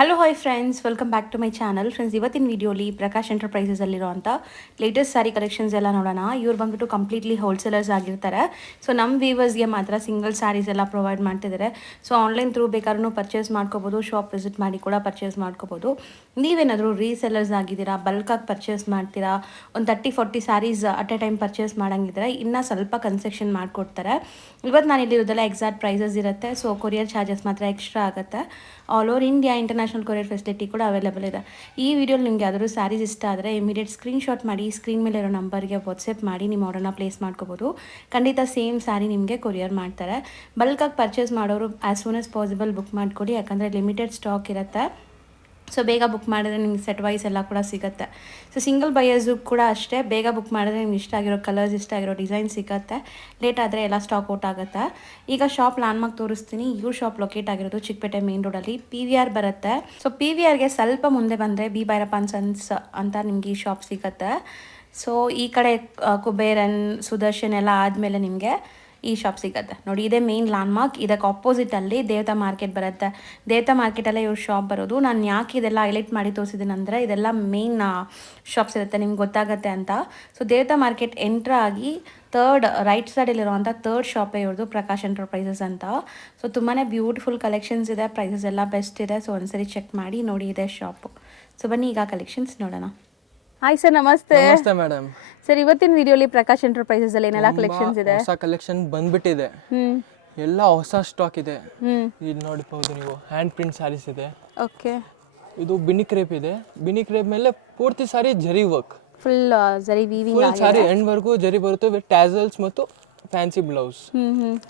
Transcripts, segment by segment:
Hello hi friends, welcome back to my channel. Friends, ಇವತ್ತಿನ ವಿಡಿಯೋಲಿ ಪ್ರಕಾಶ್ ಎಂಟರ್ಪ್ರೈಸಸಲ್ಲಿರುವಂಥ ಲೇಟೆಸ್ಟ್ ಸ್ಯಾರಿ ಕಲೆಕ್ಷನ್ಸ್ ಎಲ್ಲ ನೋಡೋಣ. ಇವ್ರು ಬಂದ್ಬಿಟ್ಟು ಕಂಪ್ಲೀಟ್ಲಿ ಹೋಲ್ಸೇಲರ್ಸ್ ಆಗಿರ್ತಾರೆ. ಸೊ ನಮ್ಮ ವ್ಯೂವರ್ಸ್ಗೆ ಮಾತ್ರ ಸಿಂಗಲ್ ಸ್ಯಾರೀಸ್ ಎಲ್ಲ ಪ್ರೊವೈಡ್ ಮಾಡ್ತಿದ್ದಾರೆ. ಸೊ ಆನ್ಲೈನ್ ಥ್ರೂ ಬೇಕಾದ್ರೂ ಪರ್ಚೇಸ್ ಮಾಡ್ಕೋಬೋದು, ಶಾಪ್ ವಿಸಿಟ್ ಮಾಡಿ ಕೂಡ ಪರ್ಚೇಸ್ ಮಾಡ್ಕೋಬೋದು. ನೀವೇನಾದರೂ ರೀಸೆಲ್ಲರ್ಸ್ ಆಗಿದ್ದೀರಾ, ಬಲ್ಕಾಗಿ ಪರ್ಚೇಸ್ ಮಾಡ್ತೀರಾ, ಒಂದು 30-40 saris at a time purchase ಮಾಡೋಂಗಿದ್ರೆ ಇನ್ನೂ ಸ್ವಲ್ಪ ಕನ್ಸೆಷನ್ ಮಾಡಿಕೊಡ್ತಾರೆ. ಇವತ್ತು ನಾನು ಇಲ್ಲಿರೋದೆಲ್ಲ ಎಕ್ಸಾಕ್ಟ್ ಪ್ರೈಸಸ್ ಇರುತ್ತೆ. ಸೊ ಕೊರಿಯರ್ ಚಾರ್ಜಸ್ ಮಾತ್ರ ಎಕ್ಸ್ಟ್ರಾ ಆಗುತ್ತೆ. All over India international courier facility ಕೂಡ ಅವೈಲೇಬಲ್ ಇದೆ. ಈ ವಿಡಿಯೋಲಿ ನಿಮಗೆ ಯಾವ್ದಾದ್ರು ಸ್ಯಾರೀಸ್ ಇಷ್ಟ ಆದರೆ ಇಮಿಡಿಯೇಟ್ ಸ್ಕ್ರೀನ್ಶಾಟ್ ಮಾಡಿ ಸ್ಕ್ರೀನ್ ಮೇಲೆ ಇರೋ ನಂಬರ್ಗೆ ವಾಟ್ಸಪ್ ಮಾಡಿ ನಿಮ್ಮ ಆರ್ಡರ್ನ ಪ್ಲೇಸ್ ಮಾಡ್ಕೋಬೋದು. ಖಂಡಿತ ಸೇಮ್ ಸ್ಯಾರಿ ನಿಮಗೆ ಕೊರಿಯರ್ ಮಾಡ್ತಾರೆ. ಬಲ್ಕಾಗಿ ಪರ್ಚೇಸ್ ಮಾಡೋರು as soon as possible book ಮಾಡ್ಕೊಳ್ಳಿ, ಯಾಕಂದರೆ ಲಿಮಿಟೆಡ್ ಸ್ಟಾಕ್ ಇರುತ್ತೆ. ಸೊ ಬೇಗ ಬುಕ್ ಮಾಡಿದ್ರೆ ನಿಮ್ಗೆ ಸೆಟ್ ವೈಸ್ ಎಲ್ಲ ಕೂಡ ಸಿಗುತ್ತೆ. ಸೊ ಸಿಂಗಲ್ ಬೈಯರ್ಸು ಕೂಡ ಅಷ್ಟೇ, ಬೇಗ ಬುಕ್ ಮಾಡಿದ್ರೆ ನಿಮ್ಗೆ ಇಷ್ಟ ಆಗಿರೋ ಕಲರ್ಸ್, ಇಷ್ಟ ಆಗಿರೋ ಡಿಸೈನ್ ಸಿಗುತ್ತೆ. ಲೇಟ್ ಆದರೆ ಎಲ್ಲ ಸ್ಟಾಕ್ ಔಟ್ ಆಗುತ್ತೆ. ಈಗ ಶಾಪ್ ಲ್ಯಾಂಡ್ಮಾರ್ಕ್ ತೋರಿಸ್ತೀನಿ. ಇವ್ರ ಶಾಪ್ ಲೊಕೇಟ್ ಆಗಿರೋದು ಚಿಕ್ಕಪೇಟೆ ಮೇನ್ ರೋಡಲ್ಲಿ PVR ಬರುತ್ತೆ. ಸೊ PVRಗೆ ಸ್ವಲ್ಪ ಮುಂದೆ ಬಂದರೆ ಬಿ ಭೈರಪ್ಪ ಸನ್ಸ್ ಅಂತ ನಿಮಗೆ ಈ ಶಾಪ್ ಸಿಗುತ್ತೆ. ಸೊ ಈ ಕಡೆ ಕುಬೇರನ್, ಸುದರ್ಶನ್ ಎಲ್ಲ ಆದಮೇಲೆ ನಿಮಗೆ ಈ ಶಾಪ್ ಸಿಗುತ್ತೆ ನೋಡಿ. ಇದೇ ಮೇನ್ ಲ್ಯಾಂಡ್ಮಾರ್ಕ್. ಇದಕ್ಕೆ ಆಪೋಸಿಟಲ್ಲಿ ದೇವತಾ ಮಾರ್ಕೆಟ್ ಬರುತ್ತೆ. ದೇವತಾ ಮಾರ್ಕೆಟಲ್ಲೇ ಇವ್ರ ಶಾಪ್ ಬರೋದು. ನಾನು ಯಾಕೆ ಇದೆಲ್ಲ ಹೈಲೈಟ್ ಮಾಡಿ ತೋರಿಸಿದ್ದೀನಿ ಅಂದರೆ ಇದೆಲ್ಲ ಮೇನ್ ಶಾಪ್ಸ್ ಇರುತ್ತೆ, ನಿಮ್ಗೆ ಗೊತ್ತಾಗುತ್ತೆ ಅಂತ. ಸೊ ದೇವತಾ ಮಾರ್ಕೆಟ್ ಎಂಟ್ರ್ ಆಗಿ ರೈಟ್ ಸೈಡಲ್ಲಿರುವಂಥ ಥರ್ಡ್ ಶಾಪೇ ಇವ್ರದ್ದು, ಪ್ರಕಾಶ್ ಎಂಟರ್ಪ್ರೈಸಸ್ ಅಂತ. ಸೊ ತುಂಬಾ ಬ್ಯೂಟಿಫುಲ್ ಕಲೆಕ್ಷನ್ಸ್ ಇದೆ, ಪ್ರೈಸಸ್ ಎಲ್ಲ ಬೆಸ್ಟ್ ಇದೆ. ಸೊ ಒಂದ್ಸರಿ ಚೆಕ್ ಮಾಡಿ ನೋಡಿ, ಇದೆ ಶಾಪು. ಸೊ ಬನ್ನಿ ಈಗ ಕಲೆಕ್ಷನ್ಸ್ ನೋಡೋಣ. ಹಾಯ್ ಸರ್, ನಮಸ್ತೆ. ನಮಸ್ತೆ ಮೇಡಮ್. ಸರ್, ಇವತ್ತಿನ ವಿಡಿಯೋಲಿ ಪ್ರಕಾಶ್ ಎಂಟರ್ಪ್ರೈಸಸ್ ಅಲ್ಲಿ ಏನೆಲ್ಲ ಕಲೆಕ್ಷನ್ಸ್ ಇದೆ? ಹೊಸ ಕಲೆಕ್ಷನ್ ಬಂದ್ಬಿಟ್ಟಿದೆ, ಎಲ್ಲ ಹೊಸ ಸ್ಟಾಕ್ ಇದೆ. ಇದು ನೋಡಬಹುದು ನೀವು, ಹ್ಯಾಂಡ್ ಪ್ರಿಂಟ್ ಸ್ಯಾರೀಸ್ ಇದೆ. ಓಕೆ. ಇದು ಬಿನಿ ಕ್ರೇಪ್ ಇದೆ. ಬಿನಿ ಕ್ರೇಪ್ ಮೇಲೆ ಪೂರ್ತಿ sari zari work, full zari weaving full sari end ವರ್ಗೂ ಜರಿ ಬರುತ್ತೆ ವಿತ್ ಟ್ಯಾಸಲ್ಸ್ ಮತ್ತು ಫ್ಯಾನ್ಸಿ ಬ್ಲೌಸ್.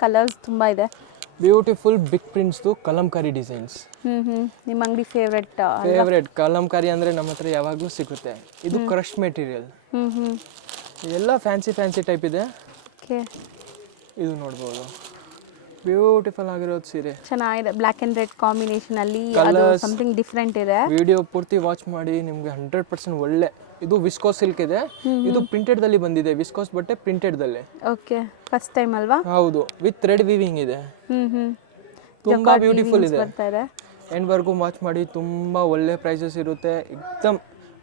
ಕಲರ್ಸ್ ತುಂಬಾ ಇದೆ. Beautiful big prints Kalamkari designs. ನಿಮ್ಮ ಅಂಗಡಿ ಫೇವ್ರೆಟ್ ಕಲಂಕಾರಿ ಅಂದ್ರೆ ನಮ್ಮ ಹತ್ರ ಯಾವಾಗಲೂ ಸಿಗುತ್ತೆ. ಇದು ಕ್ರಶ್ ಮೆಟೀರಿಯಲ್, ಇದೆಲ್ಲ ಫ್ಯಾನ್ಸಿ ಟೈಪ್ ಇದೆ. ಇದು ನೋಡ್ಬೋದು, ಬ್ಯೂಟಿಫುಲ್ ಆಗಿರೋದು ಸೀರೆ, ಚೆನ್ನಾಗಿದೆ. ಬ್ಲ್ಯಾಕ್ ಅಂಡ್ ರೆಡ್ ಕಾಂಬಿನೇಷನ್ ಅಲ್ಲಿ ಸಮಥಿಂಗ್ ಡಿಫ್ರೆಂಟ್ ಇದೆ. ವಿಡಿಯೋ ಪೂರ್ತಿ ವಾಚ್ ಮಾಡಿ ನಿಮ್ಗೆ 100% ಒಳ್ಳೆ. ಇದು ವಿಸ್ಕೋಸ್ ಸಿಲ್ಕ್ ಇದೆ. ಇದು ಪ್ರಿಂಟೆಡ್ ದಲ್ಲಿ ಬಂದಿದೆ, ವಿಸ್ಕೋಸ್ ಬಟ್ಟೆ ಪ್ರಿಂಟೆಡ್ ದಲ್ಲಿ. ಓಕೆ, ಫಸ್ಟ್ ಟೈಮ್ ಅಲ್ವಾ? ಹೌದು, ವಿತ್ ಥ್ರೆಡ್ ವೀವಿಂಗ್ ಇದೆ. ತುಂಬಾ ಬ್ಯೂಟಿಫುಲ್ ಇದೆ. ಎಂಡ್ ವರ್ಗೂ ವಾಚ್ ಮಾಡಿ, ತುಂಬಾ ಒಳ್ಳೆ ಪ್ರೈಸಸ್ ಇರುತ್ತೆ. ಎಕ್ದಮ್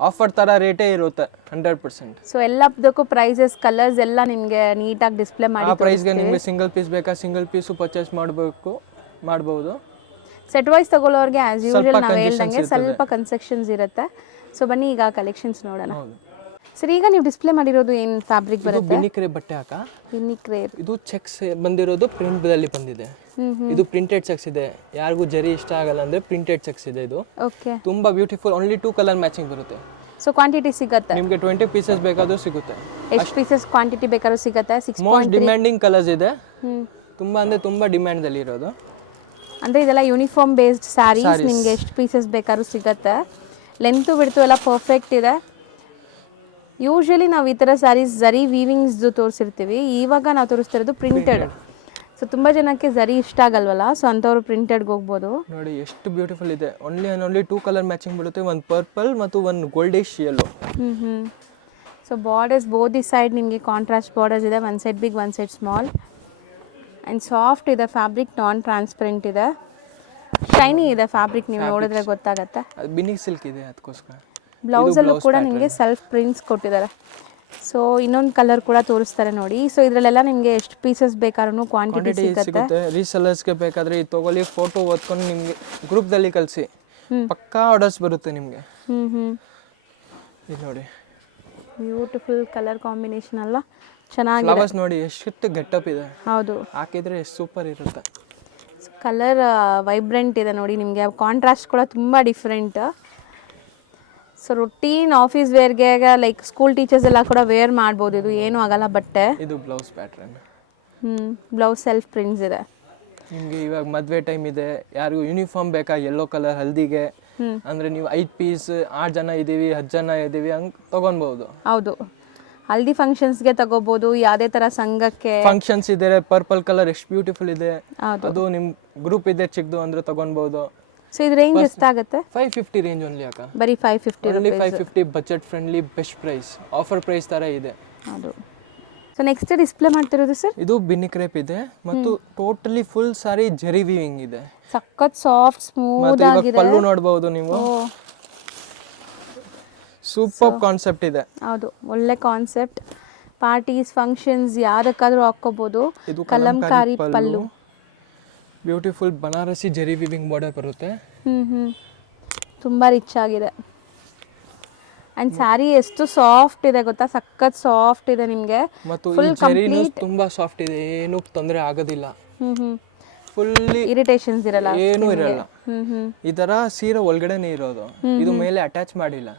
ಆಫರ್ ತರ ರೇಟೇ ಇರುತ್ತೆ 100%. ಸೊ ಎಲ್ಲದಕ್ಕೂ ಪ್ರೈಸಸ್, ಕಲರ್ಸ್ ಎಲ್ಲ ನಿಮಗೆ ನೀಟಾಗಿ ಡಿಸ್ಪ್ಲೇ ಮಾಡಿ. ಆ ಪ್ರೈಸ್ಗೆ ನಿಮಗೆ ಸಿಂಗಲ್ ಪೀಸ್ ಬೇಕಾ, ಸಿಂಗಲ್ ಪೀಸು ಪರ್ಚೇಸ್ ಮಾಡಬಹುದು. ಸೆಟ್ ವೈಸ್ ತಗೊಳ್ಳೋರಿಗೆ ಆಸ್ ಯೂಶುವಲ್ ನಾವು ಹೇಳ್ದಂಗೆ ಸ್ವಲ್ಪ ಕನ್ಸೆಕ್ಷನ್ಸ್ ಇರುತ್ತೆ. ಸೊ ಬನ್ನಿ ಈಗ ಕಲೆಕ್ಷನ್ಸ್ ನೋಡೋಣ. ಸರ್, ಈಗ ನೀವು ಡಿಸ್ಪ್ಲೇ ಮಾಡಿರೋದು ಏನು ಫ್ಯಾಬ್ರಿಕ್ ಬರುತ್ತೆ? ಬಿನಿ ಕ್ರೇಪ್ ಬಟ್ಟೆ ಹಾಕಾ. ಬಿನಿ ಕ್ರೇಪ್. ಇದು ಚೆಕ್ಸ್ ಬಂದಿರೋದು ಪ್ರಿಂಟ್ ದಲ್ಲಿ ಬಂದಿದೆ. ಇದು ಪ್ರಿಂಟೆಡ್ ಚೆಕ್ಸ್ ಇದೆ. ಯಾರಿಗೂ ಜರಿ ಇಷ್ಟ ಆಗಲ್ಲ ಅಂದ್ರೆ ಪ್ರಿಂಟೆಡ್ ಚೆಕ್ಸ್ ಇದೆ. ಇದು ಓಕೆ, ತುಂಬಾ ಬ್ಯೂಟಿಫುಲ್. ಓನ್ಲಿ 2 ಕಲರ್ ಮ್ಯಾಚಿಂಗ್ ಬರುತ್ತೆ. ಸೊ ಕ್ವಾಂಟಿಟಿ ಸಿಗುತ್ತೆ ನಿಮಗೆ 20 ಪೀಸಸ್ ಬೇಕಾದ್ರೂ ಸಿಗುತ್ತೆ. ಎಷ್ಟು ಪೀಸಸ್ ಕ್ವಾಂಟಿಟಿ ಬೇಕಾದ್ರೂ ಸಿಗುತ್ತೆ? 6 ಮೋಸ್ಟ್ ಡಿಮ್ಯಾಂಡಿಂಗ್ ಕಲರ್ಸ್ ಇದೆ. ತುಂಬಾ ಅಂದ್ರೆ ತುಂಬಾ ಡಿಮ್ಯಾಂಡ್ ದಲ್ಲಿ ಇರೋದು. ಅಂದ್ರೆ ಇದೆಲ್ಲ ಯೂನಿಫಾರ್ಮ್ ಬೇಸ್ಡ್ ಸ್ಯಾರೀಸ್. ನಿಮಗೆ ಎಷ್ಟು ಪೀಸಸ್ ಬೇಕಾದ್ರೂ ಸಿಗುತ್ತೆ. ಲೆಂತು ಬಿಡ್ತು ಎಲ್ಲ ಪರ್ಫೆಕ್ಟ್ ಇದೆ. ಯೂಶಲಿ ನಾವು ಈ ಥರ ಸ್ಯಾರೀಸ್ ಜರಿ ವೀವಿಂಗ್ಸ್ ತೋರಿಸಿರ್ತೀವಿ. ಇವಾಗ ನಾವು ತೋರಿಸ್ತಿರೋದು ಪ್ರಿಂಟೆಡ್. ಸೊ ತುಂಬ ಜನಕ್ಕೆ ಜರಿ ಇಷ್ಟ ಆಗಲ್ವಲ್ಲ, ಸೊ ಅಂಥವ್ರು ಪ್ರಿಂಟೆಡ್ಗೆ ಹೋಗ್ಬೋದು. ನೋಡಿ ಎಷ್ಟು ಬ್ಯೂಟಿಫುಲ್ ಇದೆ. ಓನ್ಲಿ 2 ಕಲರ್ ಮ್ಯಾಚಿಂಗ್ ಬರುತ್ತೆ, ಒಂದು ಪರ್ಪಲ್ ಮತ್ತು ಒಂದು goldish yellow. So borders both the side ನಿಮಗೆ ಕಾಂಟ್ರಾಸ್ಟ್ ಬಾರ್ಡರ್ಸ್ ಇದೆ. One side big, one side small and soft ಇದೆ. ಫ್ಯಾಬ್ರಿಕ್ ನಾನ್ ಟ್ರಾನ್ಸ್ಪರೆಂಟ್ ಇದೆ, ಶೈನಿ ಇದೆ ಫ್ಯಾಬ್ರಿಕ್. ನೀವು ನೋಡಿದ್ರೆ ಗೊತ್ತಾಗತ್ತೆ. ಅದು ಬಿನಿ ಸಿಲ್ಕ್ ಇದೆ, ಅದಕ್ಕೋಸ್ಕರ. ಬ್ಲೌಸಲ್ಲೂ ಕೂಡ ನಿಮಗೆ ಸೆಲ್ಫ್ ಪ್ರಿಂಟ್ಸ್ ಕೊಟ್ಟಿದ್ದಾರೆ. ಸೊ ಇನ್ನೊಂದು ಕಲರ್ ಕೂಡ ತೋರಿಸ್ತಾರೆ ನೋಡಿ. ಸೊ ಇದರಲ್ಲೆಲ್ಲ ನಿಮಗೆ ಎಷ್ಟು ಪೀಸಸ್ ಬೇಕಾದ್ರೂ ಕ್ವಾಂಟಿಟಿ ಸಿಗುತ್ತೆ. ರೀಸೆಲ್ಲರ್ಸ್ಗೆ ಬೇಕಾದ್ರೆ ಇದು ತಗೊಳ್ಳಿ, ಫೋಟೋ ಓದ್ಕೊಂಡು ನಿಮಗೆ ಗ್ರೂಪ್ದಲ್ಲಿ ಕಳಿಸಿ, ಪಕ್ಕಾ ಆರ್ಡರ್ಸ್ ಬರುತ್ತೆ ನಿಮಗೆ. ಇದು ನೋಡಿ, ಬ್ಯೂಟಿಫುಲ್ ಕಲರ್ ಕಾಂಬಿನೇಷನ್ ಅಲ್ವಾ, ಚೆನ್ನಾಗಿದೆ. ಫ್ಲವರ್ಸ್ ನೋಡಿ ಎಷ್ಟು ಗೆಟಪ್ ಇದೆ. ಹೌದು, ಹಾಕಿದ್ರೆ ಎಷ್ಟು ಸೂಪರ್ ಇರುತ್ತೆ. ಕಲರ್ ವೈಬ್ರೆಂಟ್ ಇದೆ ನೋಡಿ. ನಿಮಗೆ ಕಾಂಟ್ರಾಸ್ಟ್ ಕೂಡ ತುಂಬ ಡಿಫ್ರೆಂಟ್. ಸೊ ರೊಟೀನ್ ಆಫೀಸ್ ವೇರ್ಗೆ, ಲೈಕ್ ಸ್ಕೂಲ್ ಟೀಚರ್ಸ್ ಎಲ್ಲ ಕೂಡ ವೇರ್ ಮಾಡ್ಬೋದು. ಇದು ಏನೂ ಆಗಲ್ಲ ಬಟ್ಟೆ. ಇದು blouse pattern. Blouse self prints ಇದೆ. ನಿಮಗೆ ಇವಾಗ ಮದುವೆ ಟೈಮ್ ಇದೆ, ಯಾರಿಗೂ ಯೂನಿಫಾರ್ಮ್ ಬೇಕಾ, ಯೆಲ್ಲೋ ಕಲರ್ ಹಲ್ದಿಗೆ ಅಂದ್ರೆ ನೀವು 5 ಪೀಸ್ 8 ಜನ ಇದ್ದೀವಿ, 10 ಜನ ಇದ್ದೀವಿ, ಹಂಗೆ ತಗೊಳ್ಬಹುದು. ಹೌದು, ಹಲ್ದಿ ಫಂಕ್ಷನ್ಸ್ಗೆ ತಗೋಬಹುದು, ಯಾವುದೇ ಥರ ಸಂಘಕ್ಕೆ ಫಂಕ್ಷನ್ಸ್ ಇದೆ. ಪರ್ಪಲ್ ಕಲರ್ ಎಷ್ಟು ಬ್ಯೂಟಿಫುಲ್ ಇದೆ. ಅದು ನಿಮ್ಮ ಗ್ರೂಪ್ ಇದೆ ಚಿಕ್ಕದು ಅಂದ್ರೆ ತಗೊಳ್ಬಹುದು. ಸೊ ಇದು ರೇಂಜ್ ಎಷ್ಟಾಗುತ್ತೆ? 550 ರೇಂಜ್ ಓನ್ಲಿ ಅಕ್ಕ. ಬರೀ 550 only 550 budget friendly best price, offer price ತರ ಇದೆ. ಅದು ಸೊ ನೆಕ್ಸ್ಟ್ ಡಿಸ್ಪ್ಲೇ ಮಾಡ್ತಿರೋದು ಸರ್? ಇದು ಬಿನ್ನಿ ಕ್ರೇಪ್ ಇದೆ ಮತ್ತು ಟೋಟಲಿ ಫುಲ್ ಸಾರಿ ಜರಿ ವೀವಿಂಗ್ ಇದೆ. ಸಖತ್ ಸಾಫ್ಟ್ ಸ್ಮೂತ್ ಮತ್ತೆ ಇವಾಗ ಆಗಿದೆ. ಪಲ್ಲು ನೋಡಬಹುದು ನೀವು. ಸೂಪರ್ ಕಾನ್ಸೆಪ್ಟ್ ಇದೆ. ಹೌದು, ಒಳ್ಳೆ ಕಾನ್ಸೆಪ್ಟ್. ಪಾರ್ಟೀಸ್ ಫಂಕ್ಷನ್ಸ್ ಯಾವ್ದಕ್ಕಾದ್ರೂ ಹಾಕೋಬಹುದು. ಕಲಂಕಾರಿ ಪಲ್ಲು, ಬ್ಯೂಟಿಫುಲ್ ಬನಾರಸಿ ಜರಿ ವೀವಿಂಗ್ ಬಾರ್ಡರ್ ಬರುತ್ತೆ. ತುಂಬಾ ರಿಚ್ ಆಗಿದೆ. ಅಂಡ್ ಸ್ಯಾರಿ ಎಷ್ಟು ಸಾಫ್ಟ್ ಇದೆ ಗೊತ್ತಾ, ಸಖತ್ ಸಾಫ್ಟ್ ಇದೆ ನಿಮಗೆ. ಮತ್ತು ಈ ಜರಿನೂ ತುಂಬಾ ಸಾಫ್ಟ್ ಇದೆ, ಏನು ತೊಂದರೆ ಆಗೋದಿಲ್ಲ. ಫುಲ್ಲಿ ಇರಿಟೇಷನ್ಸ್ ಇರಲ್ಲ, ಏನು ಇರಲ್ಲ. ಈ ತರ ಸೀರೆ ಒಳಗಡೆನೇ ಇರೋದು, ಇದು ಮೇಲೆ ಅಟ್ಯಾಚ್ ಮಾಡಿಲ್ಲ.